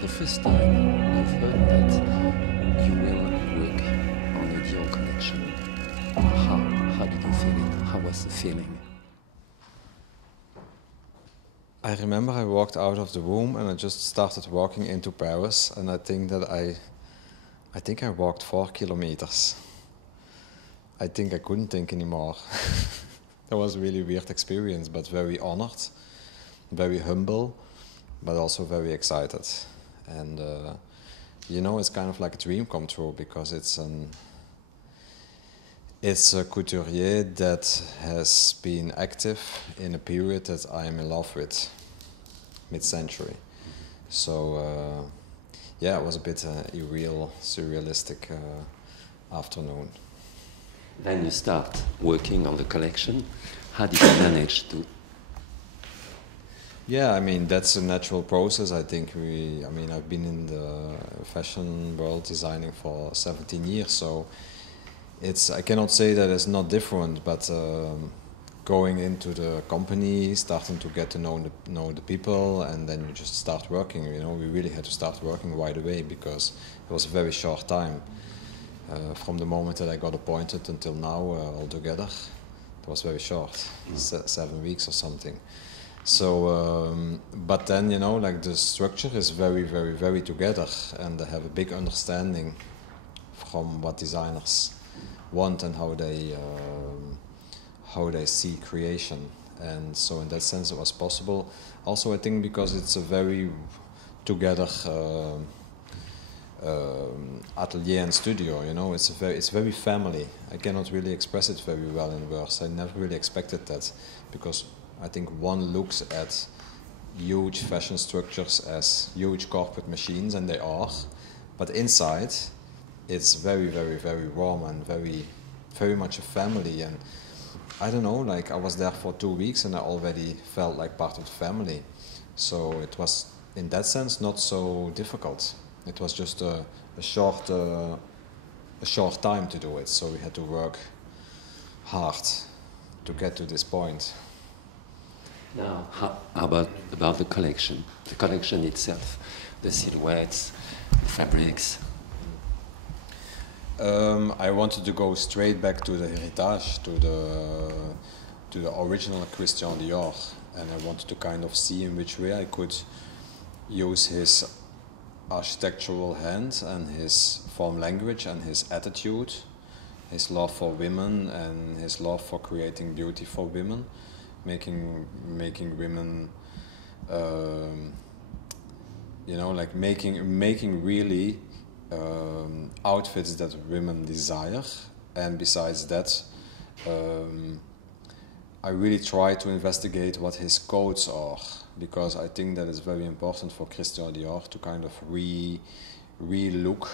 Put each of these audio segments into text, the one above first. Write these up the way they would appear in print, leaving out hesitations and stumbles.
The first time you've heard that you will work on a Dior collection, how did you feel it? How was the feeling? I remember I walked out of the room and I just started walking into Paris, and I think that I walked 4 kilometers. I think I couldn't think anymore. That was a really weird experience, but very honored, very humble, but also very excited. And you know, it's kind of like a dream come true, because it's a couturier that has been active in a period that I am in love with, mid-century. So yeah, it was a bit surrealistic afternoon. Then you start working on the collection. How did you manage to? Yeah, I mean, that's a natural process. I think I've been in the fashion world designing for 17 years, so I cannot say that it's not different, but going into the company, starting to get to know the people, and then you just start working. You know, we really had to start working right away, because it was a very short time. From the moment that I got appointed until now, altogether, it was very short, 7 weeks or something. So, but then, you know, like, the structure is very, very, very together, and they have a big understanding from what designers want and how they see creation. And so in that sense it was possible. Also, I think because it's a very together atelier and studio, you know, it's very family. I cannot really express it very well in words. I never really expected that, because I think one looks at huge fashion structures as huge corporate machines, and they are, but inside it's very, very, very warm and very, very much a family. And I don't know, like, I was there for 2 weeks and I already felt like part of the family. So it was, in that sense, not so difficult. It was just a short time to do it, so we had to work hard to get to this point. Now, how about the collection? The collection itself, the silhouettes, the fabrics. I wanted to go straight back to the heritage, to the original Christian Dior, and I wanted to kind of see in which way I could use his architectural hand and his form language and his attitude, his love for women and his love for creating beauty for women, making women, you know, like making really outfits that women desire. And besides that, I really try to investigate what his codes are, because I think that it's very important for Christian Dior to kind of re-look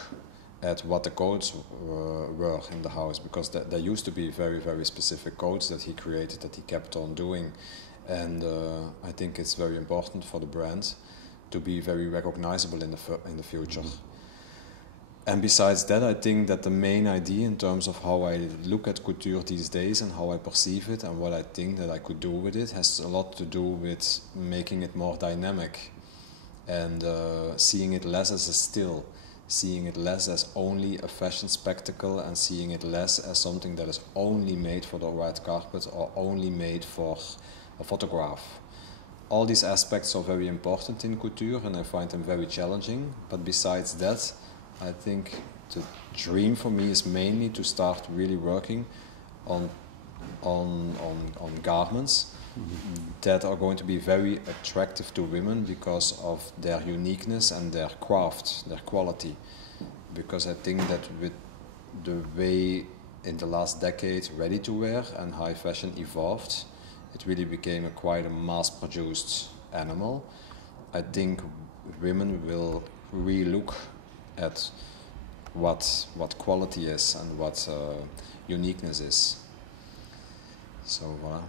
at what the codes were in the house, because there used to be very, very specific codes that he created, that he kept on doing. And I think it's very important for the brand to be very recognizable in the future. And besides that, I think that the main idea in terms of how I look at couture these days and how I perceive it and what I think that I could do with it has a lot to do with making it more dynamic and seeing it less as a still, seeing it less as only a fashion spectacle, and seeing it less as something that is only made for the red carpet or only made for a photograph. All these aspects are very important in couture, and I find them very challenging. But besides that, I think the dream for me is mainly to start really working on garments that are going to be very attractive to women because of their uniqueness and their craft, their quality. Because I think that with the way in the last decade ready-to-wear and high fashion evolved, it really became quite a mass-produced animal. I think women will re-look at what quality is and what uniqueness is. So voilà.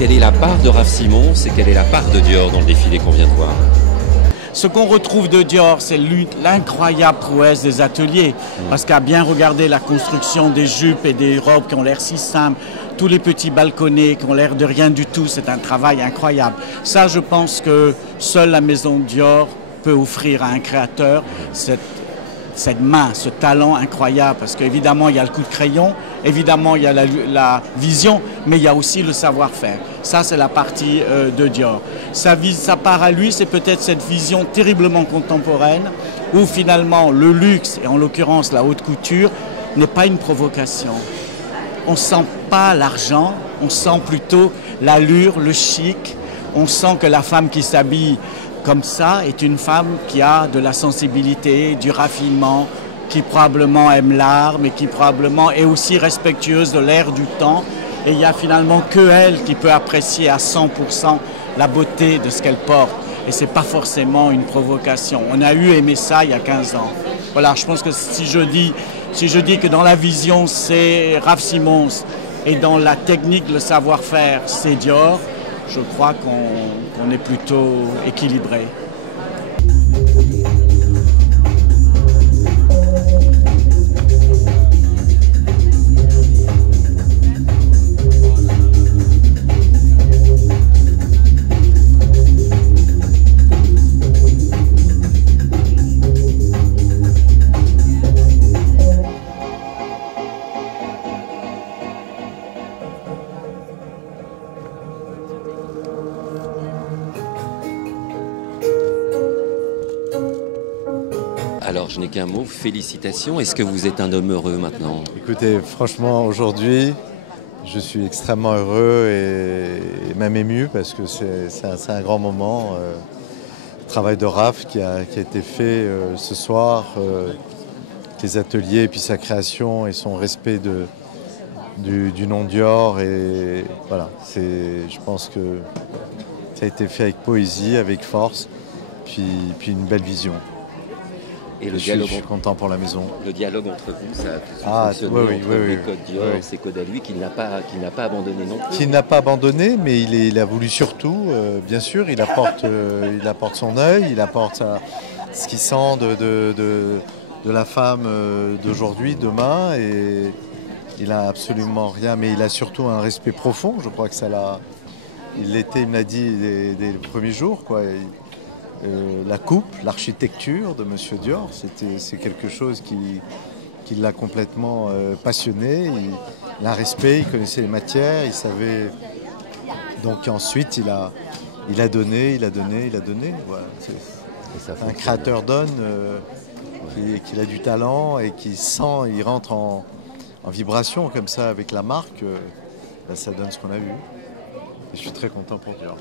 quelle est la part de Raf Simons et quelle est la part de Dior dans le défilé qu'on vient de voir? Ce qu'on retrouve de Dior, c'est l'incroyable prouesse des ateliers. Parce qu'à bien regarder la construction des jupes et des robes qui ont l'air si simples, tous les petits balconnets qui ont l'air de rien du tout, c'est un travail incroyable. Ça, je pense que seule la maison Dior peut offrir à un créateur cette main, ce talent incroyable. Parce qu'évidemment, il y a le coup de crayon, évidemment, il y a la vision, mais il y a aussi le savoir-faire. Ça, c'est la partie de Dior. Sa part à lui, c'est peut-être cette vision terriblement contemporaine où finalement le luxe, et en l'occurrence la haute couture, n'est pas une provocation. On ne sent pas l'argent, on sent plutôt l'allure, le chic. On sent que la femme qui s'habille comme ça est une femme qui a de la sensibilité, du raffinement, qui probablement aime l'art, mais qui probablement est aussi respectueuse de l'air du temps. Et il n'y a finalement que elle qui peut apprécier à 100% la beauté de ce qu'elle porte. Et ce n'est pas forcément une provocation. On a aimé ça il y a 15 ans. Voilà, je pense que si je dis que dans la vision, c'est Raf Simons et dans la technique, le savoir-faire, c'est Dior, je crois qu'on est plutôt équilibré. Alors, je n'ai qu'un mot, félicitations. Est-ce que vous êtes un homme heureux maintenant? Écoutez, franchement, aujourd'hui, je suis extrêmement heureux et même ému parce que c'est un grand moment. Le travail de Raf qui a été fait ce soir, les ateliers et puis sa création et son respect du nom Dior. Et voilà, je pense que ça a été fait avec poésie, avec force, puis une belle vision. Et le dialogue, je suis content pour la maison. Le dialogue entre vous, ça a fonctionné entre les codes Dior, ses codes à lui, qu'il n'a pas abandonné non plus. Qu'il n'a pas abandonné, mais il a voulu surtout, bien sûr, il apporte son œil, il apporte ce qu'il sent de la femme d'aujourd'hui, demain, et il a absolument rien, mais il a surtout un respect profond. Je crois que il me l'a dit dès le premier jour, quoi. La coupe, l'architecture de Monsieur Dior, c'est quelque chose qui l'a complètement passionné. Il a un respect, il connaissait les matières, il savait. Donc ensuite, il a donné. Voilà. Un créateur donne, qu'il a du talent et qui sent, il rentre en vibration comme ça avec la marque. Ça donne ce qu'on a vu. Et je suis très content pour Dior.